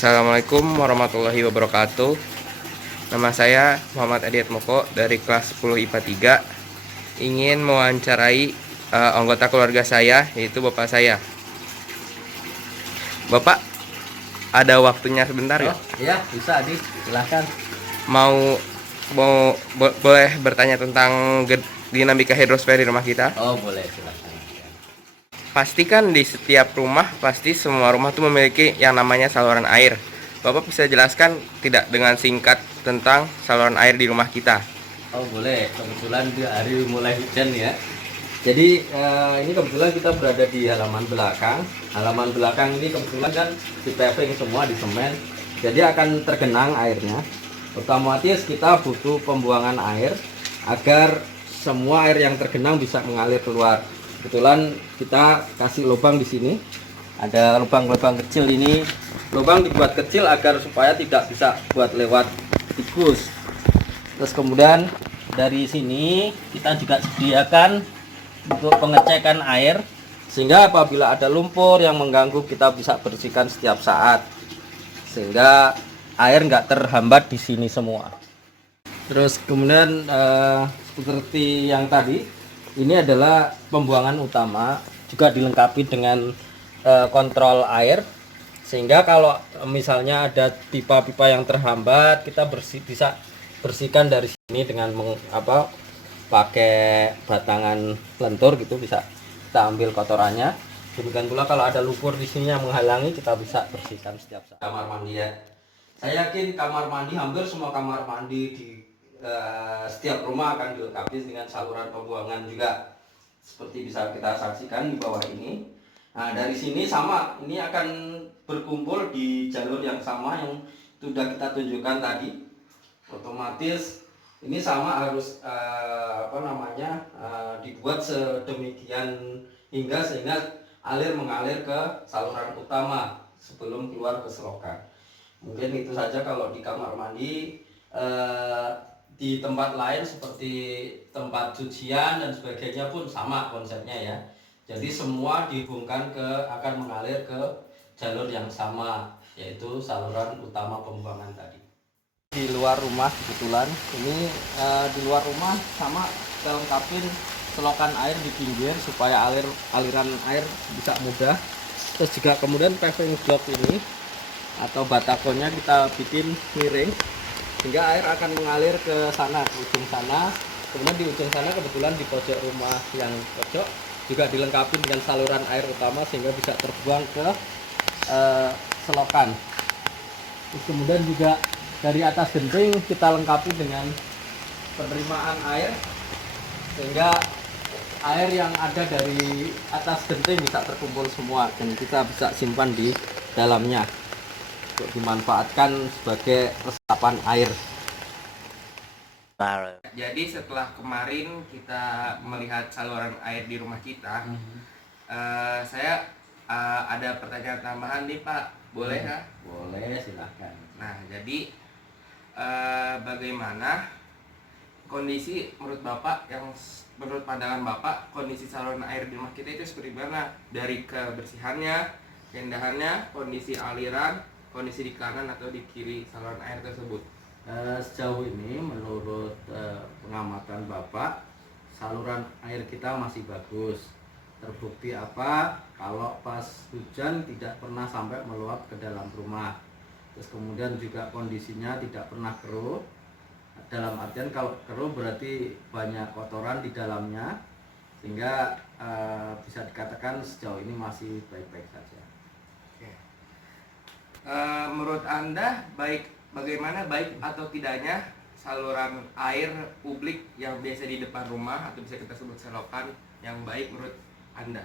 Assalamualaikum warahmatullahi wabarakatuh. Nama saya Muhammad Adiat Moko dari kelas 10 IPA 3. Ingin mewawancarai anggota keluarga saya, yaitu bapak saya. Bapak, ada waktunya sebentar ya? Iya, bisa Adi, silahkan. Boleh bertanya tentang dinamika hidrosfer di rumah kita? Oh, boleh, silahkan. Pastikan di setiap rumah, pasti semua rumah itu memiliki yang namanya saluran air. Bapak bisa jelaskan tidak dengan singkat tentang saluran air di rumah kita? Oh, boleh. Kebetulan di hari mulai hujan ya. Jadi ini kebetulan kita berada di halaman belakang. Halaman belakang ini kebetulan kan di paving semua, di semen. Jadi akan tergenang airnya. Otomatis kita butuh pembuangan air agar semua air yang tergenang bisa mengalir keluar. Kebetulan kita kasih lubang di sini. Ada lubang-lubang kecil ini. Lubang dibuat kecil agar supaya tidak bisa buat lewat tikus. Terus kemudian dari sini kita juga sediakan untuk pengecekan air, sehingga apabila ada lumpur yang mengganggu kita bisa bersihkan setiap saat, sehingga air nggak terhambat di sini semua. Terus kemudian seperti yang tadi, ini adalah pembuangan utama, juga dilengkapi dengan kontrol air, sehingga kalau misalnya ada pipa-pipa yang terhambat, kita bisa bersihkan dari sini dengan pakai batangan lentur gitu, bisa kita ambil kotorannya. Demikian pula kalau ada lumpur di sini yang menghalangi, kita bisa bersihkan setiap saat. Kamar mandi ya. Saya yakin kamar mandi, hampir semua kamar mandi di setiap rumah akan dilengkapi dengan saluran pembuangan juga, seperti bisa kita saksikan di bawah ini. Nah, dari sini sama, ini akan berkumpul di jalur yang sama yang sudah kita tunjukkan tadi. Otomatis ini sama harus dibuat sedemikian hingga sehingga air mengalir ke saluran utama sebelum keluar ke selokan. Mungkin itu saja kalau di kamar mandi. Di tempat lain seperti tempat cucian dan sebagainya pun sama konsepnya ya. Jadi semua dihubungkan akan mengalir ke jalur yang sama, yaitu saluran utama pembuangan tadi. Di luar rumah kebetulan ini di luar rumah sama kita lengkapin selokan air di pinggir supaya aliran air bisa mudah. Terus juga kemudian paving block ini atau batakonnya kita bikin miring, sehingga air akan mengalir ke sana, ke ujung sana. Kemudian di ujung sana kebetulan di pojok rumah yang pojok juga dilengkapi dengan saluran air utama, sehingga bisa terbuang ke selokan. Terus kemudian juga dari atas genting kita lengkapi dengan penerimaan air, sehingga air yang ada dari atas genting bisa terkumpul semua dan kita bisa simpan di dalamnya untuk dimanfaatkan sebagai resapan air. Jadi setelah kemarin kita melihat saluran air di rumah kita, saya ada pertanyaan tambahan nih Pak, boleh ya? Boleh, silahkan. Nah, jadi bagaimana kondisi menurut Bapak, menurut pandangan Bapak, kondisi saluran air di rumah kita itu seperti mana? Dari kebersihannya, keindahannya, kondisi aliran, kondisi di kanan atau di kiri saluran air tersebut. Sejauh ini menurut pengamatan Bapak, saluran air kita masih bagus. Terbukti apa? Kalau pas hujan tidak pernah sampai meluap ke dalam rumah. Terus kemudian juga kondisinya tidak pernah keruh. Dalam artian kalau keruh berarti banyak kotoran di dalamnya, sehingga bisa dikatakan sejauh ini masih baik-baik saja. Oke. Menurut Anda bagaimana baik atau tidaknya saluran air publik yang biasa di depan rumah atau bisa kita sebut selokan yang baik menurut Anda?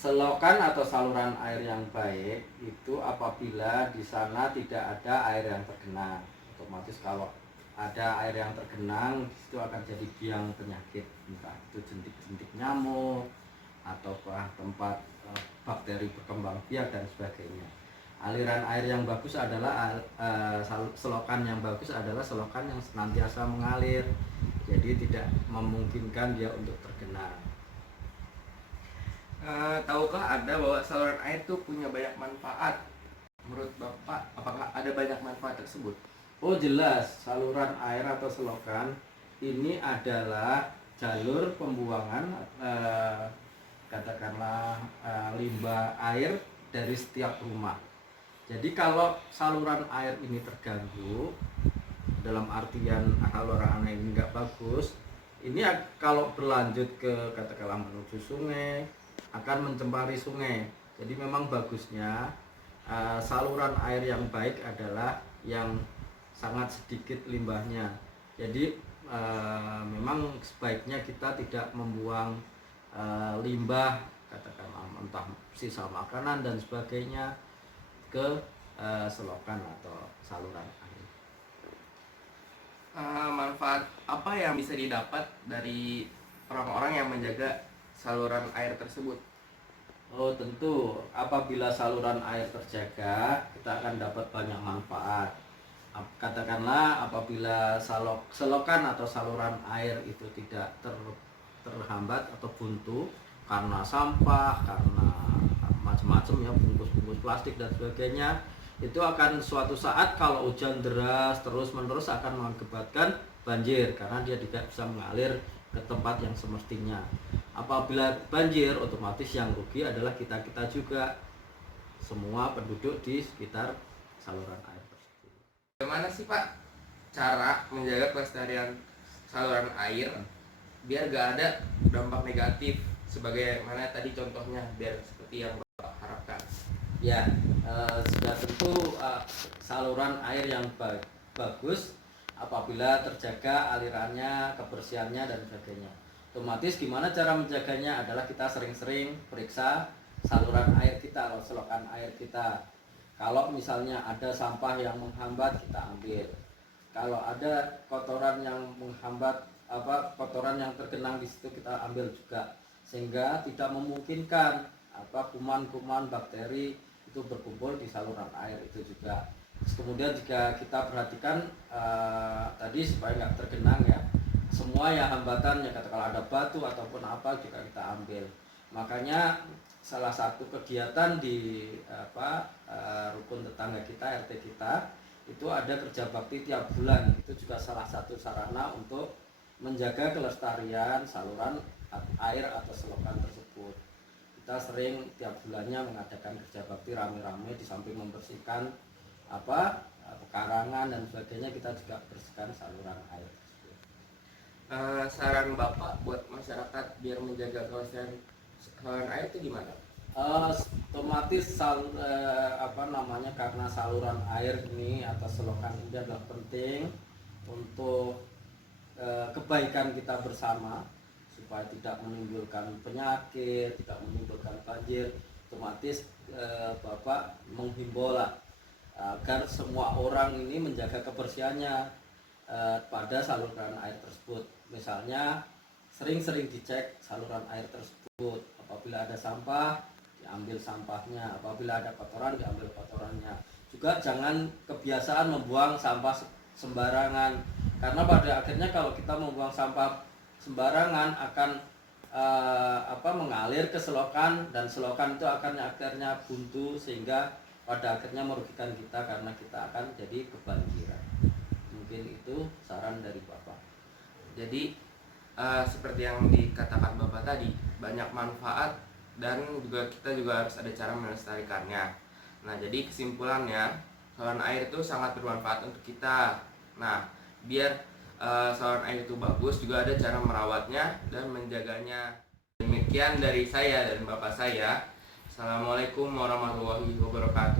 Selokan atau saluran air yang baik itu apabila di sana tidak ada air yang tergenang. Otomatis kalau ada air yang tergenang, itu akan jadi biang penyakit, entah itu jentik-jentik nyamuk atau tempat bakteri berkembang biak dan sebagainya. Aliran air yang bagus adalah selokan yang bagus adalah selokan yang senantiasa mengalir, jadi tidak memungkinkan dia untuk tergenang. Tahukah Anda bahwa saluran air itu punya banyak manfaat? menurut Bapak apakah ada banyak manfaat tersebut? Oh jelas, saluran air atau selokan ini adalah jalur pembuangan katakanlah limbah air dari setiap rumah. Jadi kalau saluran air ini terganggu, dalam artian saluran air ini nggak bagus, ini kalau berlanjut ke katakanlah menuju sungai akan mencemari sungai. Jadi memang bagusnya saluran air yang baik adalah yang sangat sedikit limbahnya. Jadi memang sebaiknya kita tidak membuang limbah katakanlah entah sisa makanan dan sebagainya ke selokan atau saluran air. Manfaat apa yang bisa didapat dari orang-orang yang menjaga saluran air tersebut? Oh tentu, apabila saluran air terjaga, kita akan dapat banyak manfaat. Katakanlah apabila selokan atau saluran air itu tidak terhambat atau buntu karena sampah, karena macam-macam ya, bungkus-bungkus plastik dan sebagainya, itu akan suatu saat kalau hujan deras terus-menerus akan mengakibatkan banjir karena dia tidak bisa mengalir ke tempat yang semestinya. Apabila banjir, otomatis yang rugi adalah kita-kita juga, semua penduduk di sekitar saluran air tersebut. Bagaimana sih Pak cara menjaga kelestarian saluran air biar gak ada dampak negatif sebagaimana tadi contohnya, biar seperti yang Bapak harapkan? Ya, sudah tentu saluran air yang bagus apabila terjaga alirannya, kebersihannya dan sebagainya. Otomatis gimana cara menjaganya adalah kita sering-sering periksa saluran air kita atau selokan air kita. Kalau misalnya ada sampah yang menghambat, kita ambil. Kalau ada kotoran yang menghambat, kotoran yang tergenang di situ, kita ambil juga, sehingga tidak memungkinkan kuman-kuman bakteri itu berkumpul di saluran air itu juga. Kemudian jika kita perhatikan tadi supaya nggak tergenang ya, semua yang hambatannya, katakanlah ada batu ataupun apa juga kita ambil. Makanya salah satu kegiatan di rukun tetangga kita, RT kita, itu ada kerja bakti tiap bulan. Itu juga salah satu sarana untuk menjaga kelestarian saluran air atau selokan tersebut. Kita sering tiap bulannya mengadakan kerja bakti rame-rame, di samping membersihkan pekarangan dan sebagainya, kita juga bersihkan saluran air. Saran Bapak buat masyarakat biar menjaga kelestarian saluran air itu gimana? Otomatis karena saluran air ini atau selokan ini adalah penting untuk kebaikan kita bersama, supaya tidak menimbulkan penyakit, tidak menimbulkan banjir. Otomatis Bapak menghimbau agar semua orang ini menjaga kebersihannya pada saluran air tersebut. Misalnya sering-sering dicek saluran air tersebut. Apabila ada sampah, diambil sampahnya. Apabila ada kotoran, diambil kotorannya. Juga jangan kebiasaan membuang sampah sembarangan, karena pada akhirnya kalau kita membuang sampah sembarangan akan mengalir ke selokan, dan selokan itu akan akhirnya buntu, sehingga pada akhirnya merugikan kita karena kita akan jadi kebanjiran. Mungkin itu saran dari Bapak. Jadi seperti yang dikatakan Bapak tadi, banyak manfaat dan kita juga harus ada cara melestarikannya. Nah, jadi kesimpulannya, saluran air itu sangat bermanfaat untuk kita. Nah, biar saluran air itu bagus, juga ada cara merawatnya dan menjaganya. Demikian dari saya dan Bapak saya. Assalamualaikum warahmatullahi wabarakatuh.